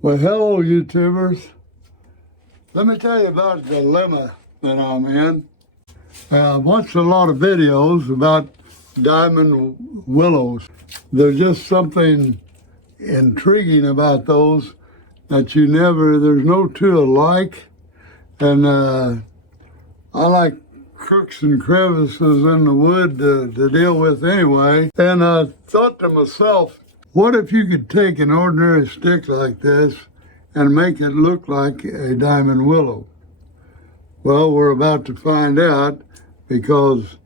Well, hello, YouTubers. Let me tell you about the dilemma that I'm in. I've watched a lot of videos about diamond willows. There's just something intriguing about those that there's no two alike. And I like crooks and crevices in the wood to deal with anyway. And I thought to myself, what if you could take an ordinary stick like this and make it look like a diamond willow? Well, we're about to find out because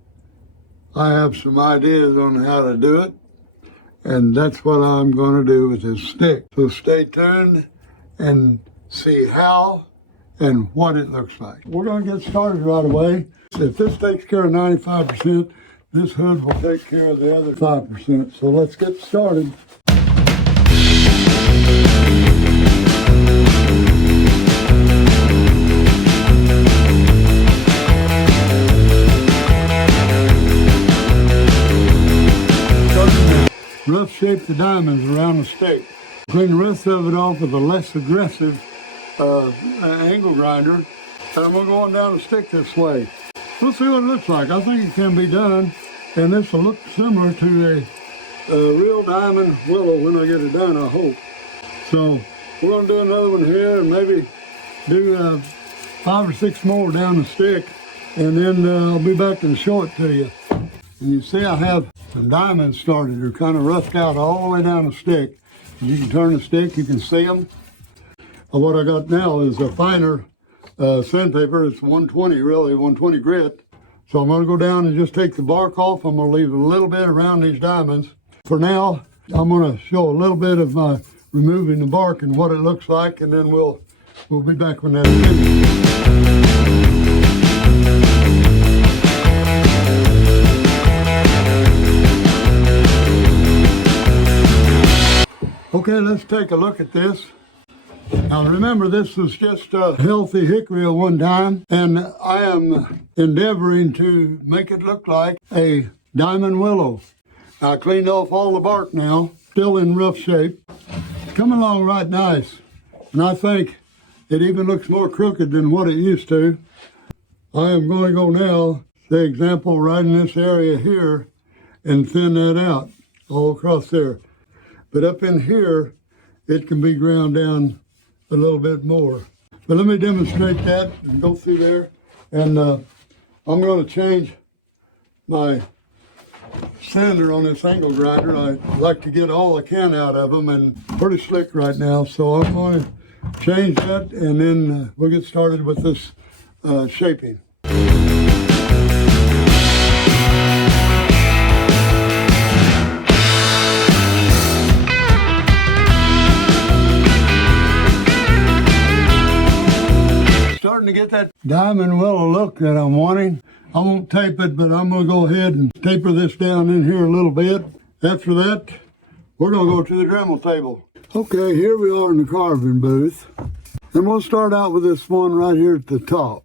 I have some ideas on how to do it, and that's what I'm going to do with this stick. So stay tuned and see how and what it looks like. We're going to get started right away. If this takes care of 95%, this hood will take care of the other 5%. So let's get started. Rough shape the diamonds around the stick. Clean the rest of it off with a less aggressive angle grinder. And I'm going to go on down the stick this way. We'll see what it looks like. I think it can be done. And this will look similar to a real diamond willow when I get it done, I hope. So we're going to do another one here and maybe do 5 or 6 more down the stick. And then I'll be back and show it to you. And you see I have some diamonds started. They're kind of roughed out all the way down the stick. You can turn the stick, you can see them. What I got now is a finer sandpaper. It's 120 really, 120 grit. So I'm going to go down and just take the bark off. I'm going to leave a little bit around these diamonds. For now, I'm going to show a little bit of my removing the bark and what it looks like, and then we'll be back when that's finished. Okay, let's take a look at this. Now remember, this was just a healthy hickory at one time, and I am endeavoring to make it look like a diamond willow. I cleaned off all the bark now, still in rough shape. It's coming along right nice, and I think it even looks more crooked than what it used to. I am going to go now, say example, right in this area here, and thin that out all across there. But up in here, it can be ground down a little bit more. But let me demonstrate that and go through there. And I'm going to change my sander on this angle grinder. I like to get all I can out of them, and pretty slick right now. So I'm going to change that, and then we'll get started with this shaping. Starting to get that diamond willow look that I'm wanting. I won't tape it, but I'm going to go ahead and taper this down in here a little bit. After that, we're going to go to the Dremel table. Okay, here we are in the carving booth. And we'll start out with this one right here at the top.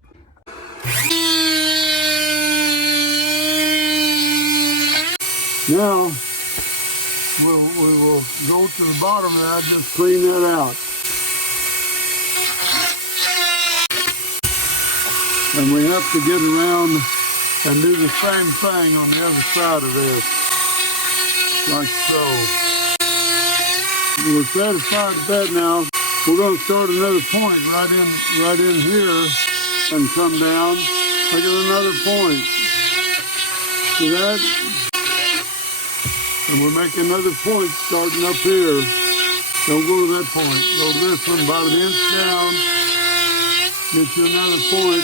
Now, we will go to the bottom of that, just clean that out. And we have to get around and do the same thing on the other side of this, like so. We're satisfied with that now. We're going to start another point right in here and come down. Look at another point. See that? And we're making another point starting up here. Don't go to that point. Go to this one about an inch down. Get you another point.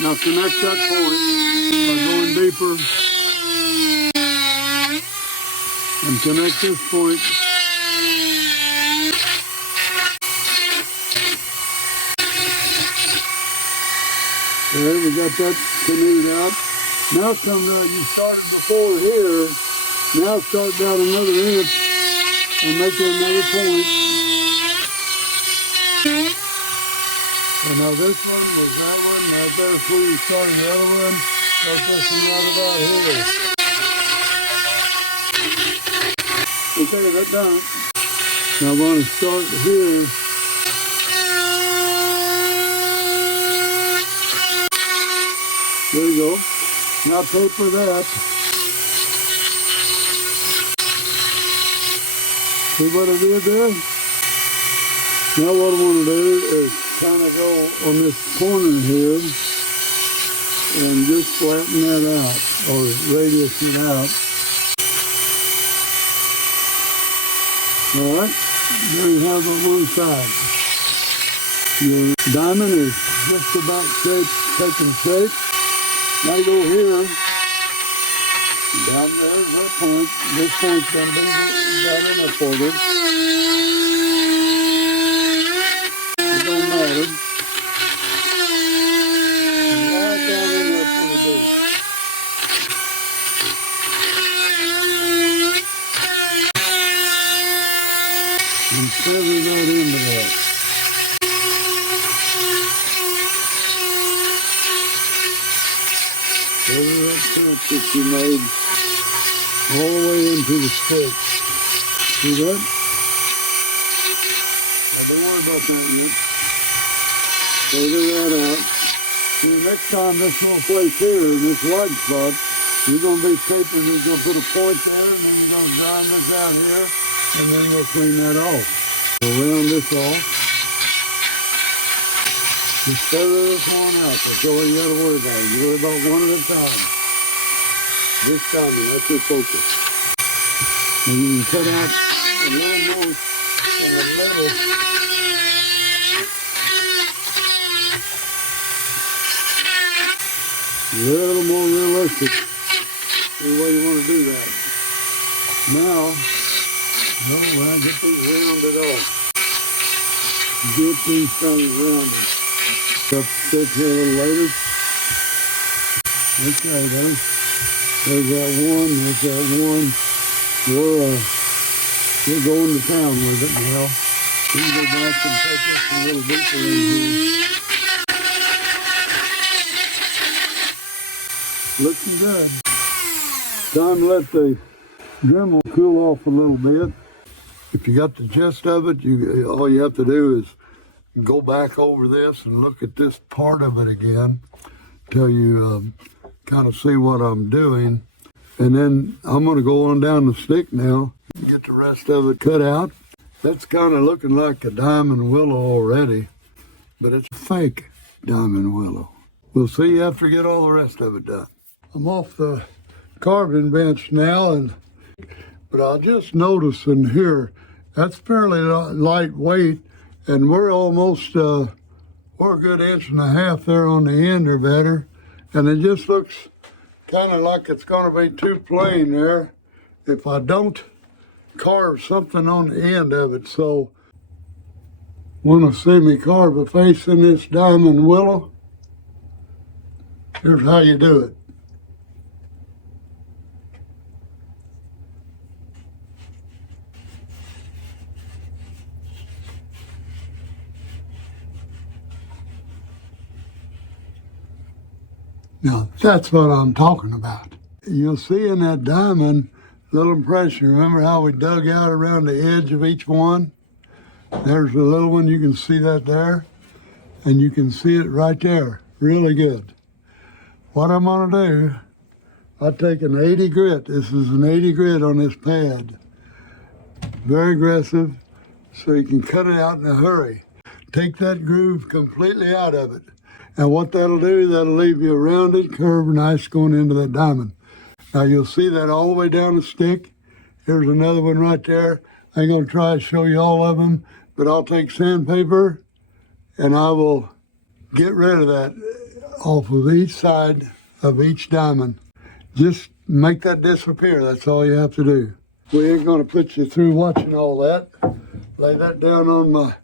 Now connect that point by going deeper and connect this point. There, we got that canoed out. Now come down, you started before here. Now start down another inch and make another point. And now this one was that one, right there's where you started the other one. That's this one right about here. Okay, that's done. Now I'm going to start here. There you go. Now paper that. See what I did there? Now what I want to do is kind of go on this corner here and just flatten that out, or radius it out. All right, there you have it on one side. Your diamond is just about taking shape. Now you go here, down there, that point. This point's going to be down in there for this. It don't matter. Right down in there for the base. And feather that into that. Feather that print that you made all the way into the stick. See that? Now don't worry about that yet. Feather that out. See, next time this little place here, this white spot, you're going to be shaping, you're going to put a point there, and then you're going to grind this out here, and then you'll clean that off. We'll round this off. Just feather this one out. That's all you got to worry about. You worry about one at a time. This diamond, that's your focus. And you can cut out a little more in the middle. A little more realistic the way you want to do that. Now, I get these rounded off. Get these things rounded. Up stick here a little later. Okay, there's that one. There's that one. We're going to town with it now. We can go back and take this a little deeper in here. Looking good. Time to let the Dremel cool off a little bit. If you got the gist of it, all you have to do is go back over this and look at this part of it again till you kind of see what I'm doing. And then I'm going to go on down the stick now, get the rest of it cut out. That's kind of looking like a Diamond Willow already, but it's a fake Diamond Willow. We'll see after I get all the rest of it done. I'm off the carving bench now, but I just noticed in here, that's fairly lightweight, and we're almost, we're a good 1.5 inches there on the end or better, and it just looks kind of like it's going to be too plain there if I don't carve something on the end of it. So, want to see me carve a face in this Diamond Willow? Here's how you do it. Now, that's what I'm talking about. You'll see in that diamond, little impression. Remember how we dug out around the edge of each one? There's a little one, you can see that there. And you can see it right there, really good. What I'm gonna do, I take an 80 grit. This is an 80 grit on this pad. Very aggressive, so you can cut it out in a hurry. Take that groove completely out of it. And what that'll do, that'll leave you a rounded curve, nice going into that diamond. Now you'll see that all the way down the stick. Here's another one right there. I ain't gonna try to show you all of them, but I'll take sandpaper and I will get rid of that off of each side of each diamond. Just make that disappear, that's all you have to do. We ain't gonna put you through watching all that. Lay that down on my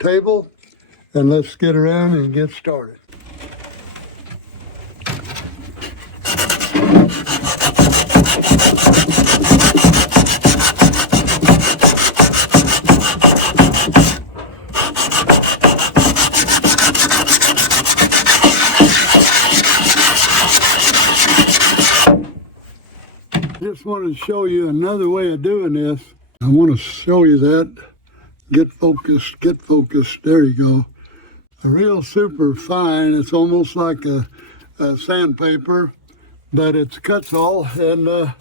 table and let's get around and get started. Just wanted to show you another way of doing this. I want to show you that Get focused, get focused. There you go. A real super fine. It's almost like a sandpaper, but it cuts all. And you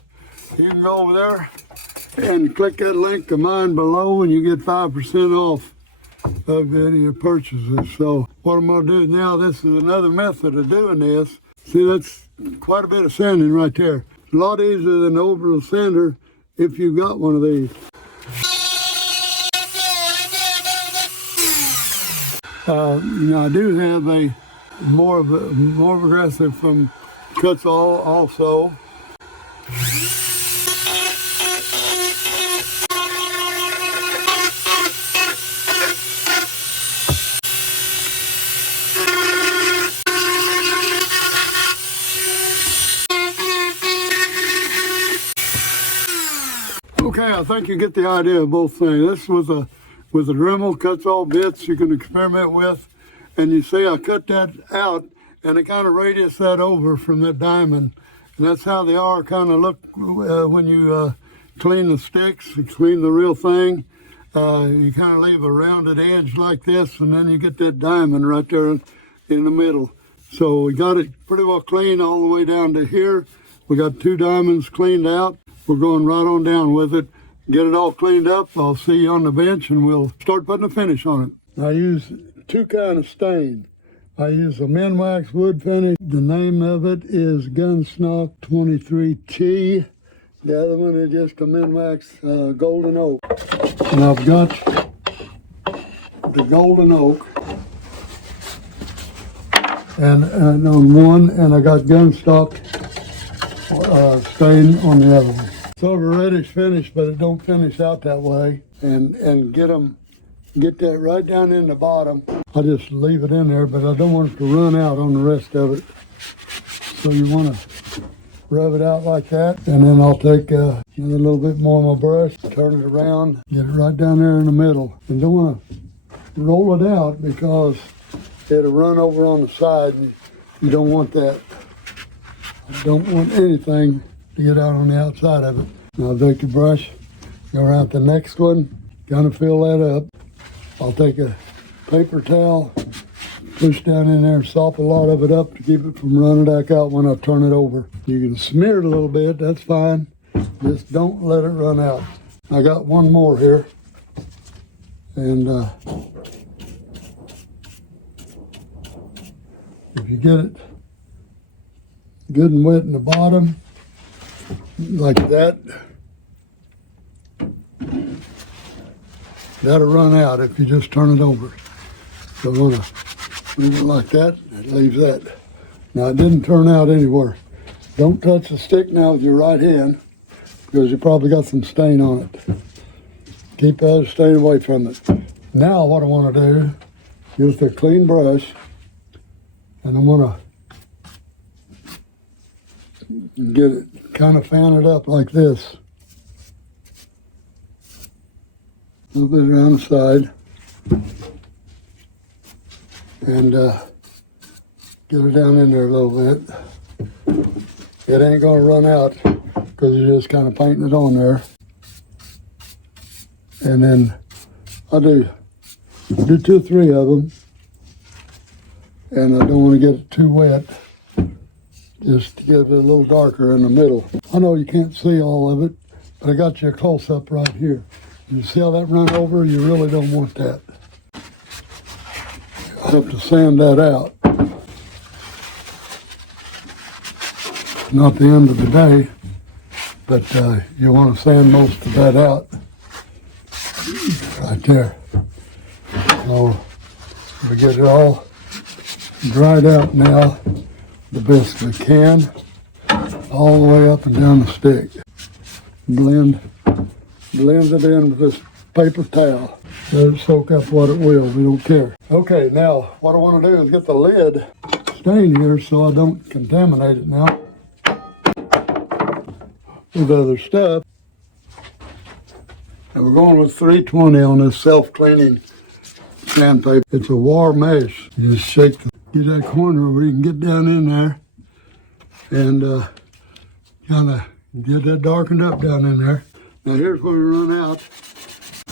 can go over there and click that link of mine below and you get 5% off of any of your purchases. So what I'm going to do now, this is another method of doing this. See, that's quite a bit of sanding right there. It's a lot easier than the overall sander if you've got one of these. Now I do have a more aggressive from Cuts All also. Okay, I think you get the idea of both things. This was a Dremel, cuts all bits you can experiment with. And you see I cut that out and I kind of radius that over from that diamond. And that's how they are kind of look when you clean the sticks, you clean the real thing. You kind of leave a rounded edge like this and then you get that diamond right there in the middle. So we got it pretty well clean all the way down to here. We got 2 diamonds cleaned out. We're going right on down with it. Get it all cleaned up. I'll see you on the bench and we'll start putting a finish on it. I use 2 kinds of stain. I use a Minwax wood finish. The name of it is Gunsnock 23T. The other one is just a Minwax Golden Oak. And I've got the Golden Oak and on one, and I got Gunstock stain on the other one. Sort of a reddish finish, but it don't finish out that way. And get that right down in the bottom. I just leave it in there, but I don't want it to run out on the rest of it. So you want to rub it out like that. And then I'll take another little bit more of my brush, turn it around, get it right down there in the middle. And don't want to roll it out because it'll run over on the side and you don't want that. I don't want anything to get out on the outside of it. Now I'll take the brush, go around the next one, kind of fill that up. I'll take a paper towel, push down in there and sop a lot of it up to keep it from running back out when I turn it over. You can smear it a little bit, that's fine. Just don't let it run out. I got one more here. And if you get it good and wet in the bottom, like that, that'll run out if you just turn it over. So I'm gonna leave it like that, it leaves that. Now it didn't turn out anywhere. Don't touch the stick now with your right hand because you probably got some stain on it. Keep that stain away from it. Now what I want to do, use the clean brush, and I'm gonna get it, kind of fan it up like this. A little bit around the side. And get it down in there a little bit. It ain't gonna run out because you're just kind of painting it on there. And then I'll do 2 or 3 of them. And I don't want to get it too wet, just to get it a little darker in the middle. I know you can't see all of it, but I got you a close-up right here. You see how that run over? You really don't want that. I have to sand that out. Not the end of the day, but you want to sand most of that out. Right there. So we get it all dried out now, the best we can, all the way up and down the stick. Blend it in with this paper towel. Let it soak up what it will, we don't care. Okay, now what I want to do is get the lid stained here so I don't contaminate it now with other stuff. And we're going with 320 on this self-cleaning sandpaper. It's a wire mesh. You just shake get that corner where you can get down in there and kind of get that darkened up down in there. Now here's where we run out,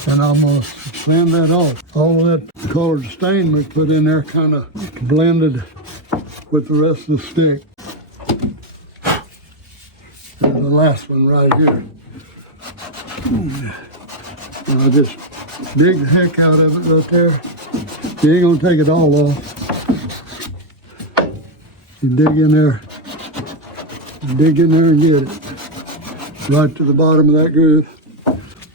and I'm going to sand that off. All of that colored stain we put in there kind of blended with the rest of the stick. There's the last one right here. And I just dig the heck out of it right there. You ain't gonna take it all off. You dig in there and get it. Right to the bottom of that groove.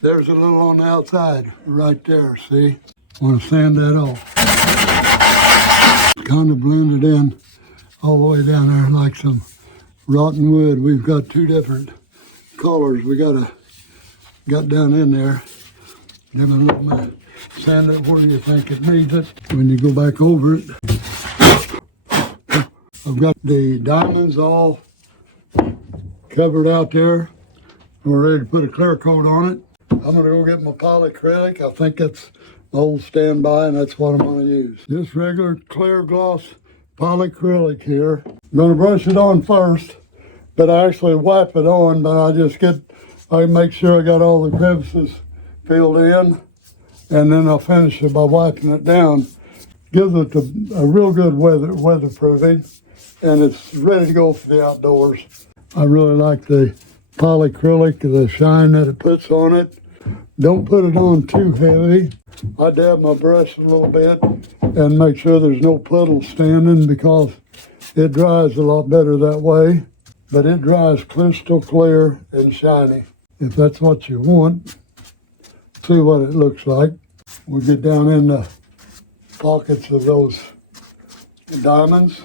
There's a little on the outside, right there, see? Want to sand that off. Kind of blended in all the way down there like some rotten wood. We've got two different colors we got down in there. Then a little bit sand it where you think it needs it. When you go back over it, I've got the diamonds all covered out there. We're ready to put a clear coat on it. I'm gonna go get my polyacrylic. I think that's old standby, and that's what I'm gonna use. Just regular clear gloss polyacrylic here. I'm gonna brush it on first, but I actually wipe it on, but I make sure I got all the crevices filled in, and then I'll finish it by wiping it down. Gives it a real good weatherproofing, and it's ready to go for the outdoors. I really like the polyacrylic, the shine that it puts on it. Don't put it on too heavy. I dab my brush a little bit and make sure there's no puddles standing, because it dries a lot better that way. But it dries crystal clear and shiny. If that's what you want, see what it looks like. We get down in the pockets of those diamonds.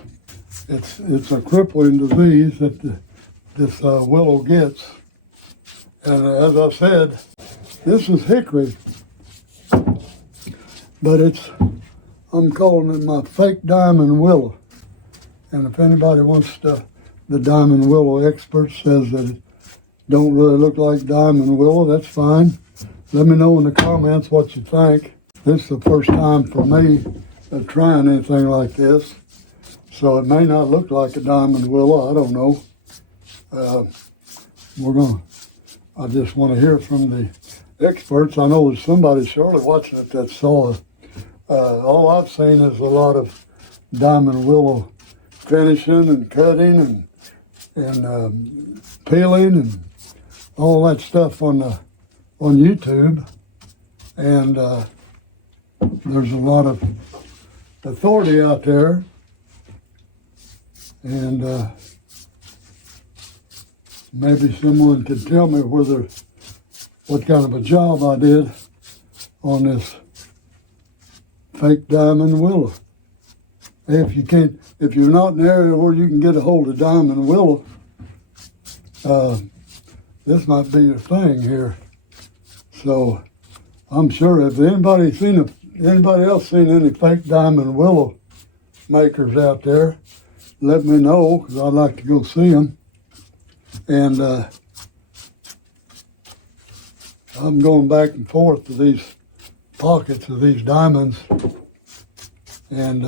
It's a crippling disease that this willow gets. And as I said, this is hickory, but I'm calling it my fake diamond willow. And if anybody wants the diamond willow expert says that it don't really look like diamond willow, that's fine. Let me know in the comments what you think. This is the first time for me trying anything like this, so it may not look like a diamond willow. I don't know. I just want to hear from the experts. I know there's somebody surely watching it that saw it. All I've seen is a lot of diamond willow finishing and cutting and peeling and all that stuff on YouTube. And there's a lot of authority out there. And maybe someone could tell me what kind of a job I did on this fake diamond willow. If you're not in an area where you can get a hold of diamond willow, this might be your thing here. So I'm sure if anybody else seen any fake diamond willow makers out there, let me know, because I'd like to go see them. And I'm going back and forth to these pockets of these diamonds, and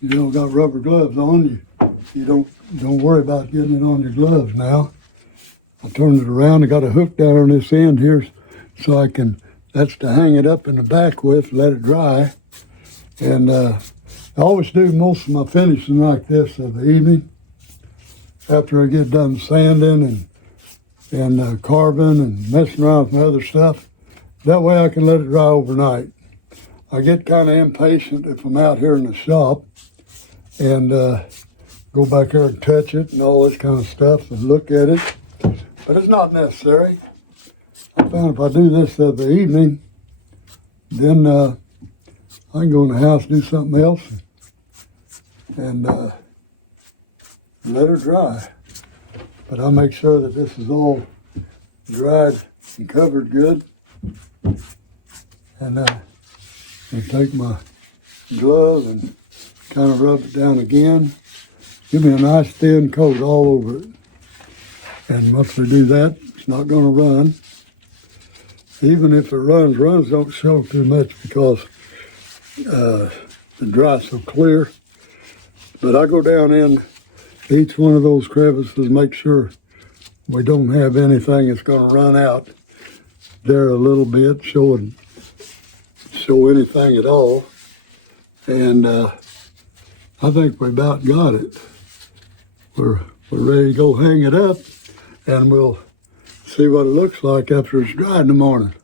you don't got rubber gloves on. You don't worry about getting it on your gloves now. I turned it around. I got a hook down on this end here, so that's to hang it up in the back with, let it dry. And I always do most of my finishing like this in the evening, after I get done sanding and carving and messing around with my other stuff. That way I can let it dry overnight. I get kind of impatient if I'm out here in the shop and go back there and touch it and all this kind of stuff and look at it. But it's not necessary. I found if I do this in the evening, then I can go in the house, do something else, and let her dry. But I make sure that this is all dried and covered good. And I take my glove and kind of rub it down again. Give me a nice thin coat all over it. And once we do that, it's not going to run. Even if it runs don't show too much because it dries so clear. But I go down in each one of those crevices, make sure we don't have anything that's going to run out. there a little bit, show anything at all. And I think we about got it. We're ready to go hang it up, and we'll see what it looks like after it's dried in the morning.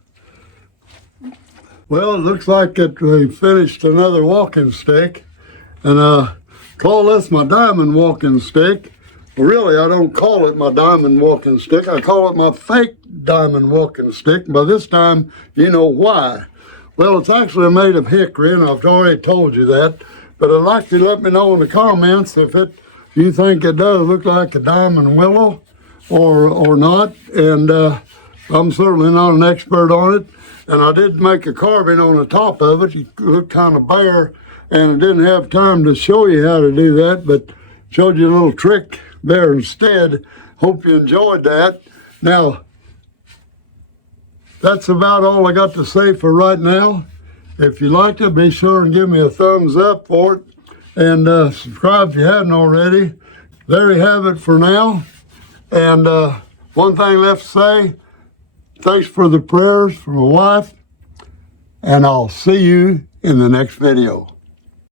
Well, it looks like that we finished another walking stick, and I call this my diamond walking stick. Really, I don't call it my diamond walking stick. I call it my fake diamond walking stick. By this time, you know why. Well, it's actually made of hickory, and I've already told you that. But I'd like you to let me know in the comments if you think it does look like a diamond willow or not. And I'm certainly not an expert on it. And I did make a carving on the top of it. It looked kind of bare, and I didn't have time to show you how to do that, but showed you a little trick there instead. Hope you enjoyed that. Now, that's about all I got to say for right now. If you liked it, be sure and give me a thumbs up for it, and subscribe if you hadn't already. There you have it for now. And one thing left to say, thanks for the prayers for my wife, and I'll see you in the next video.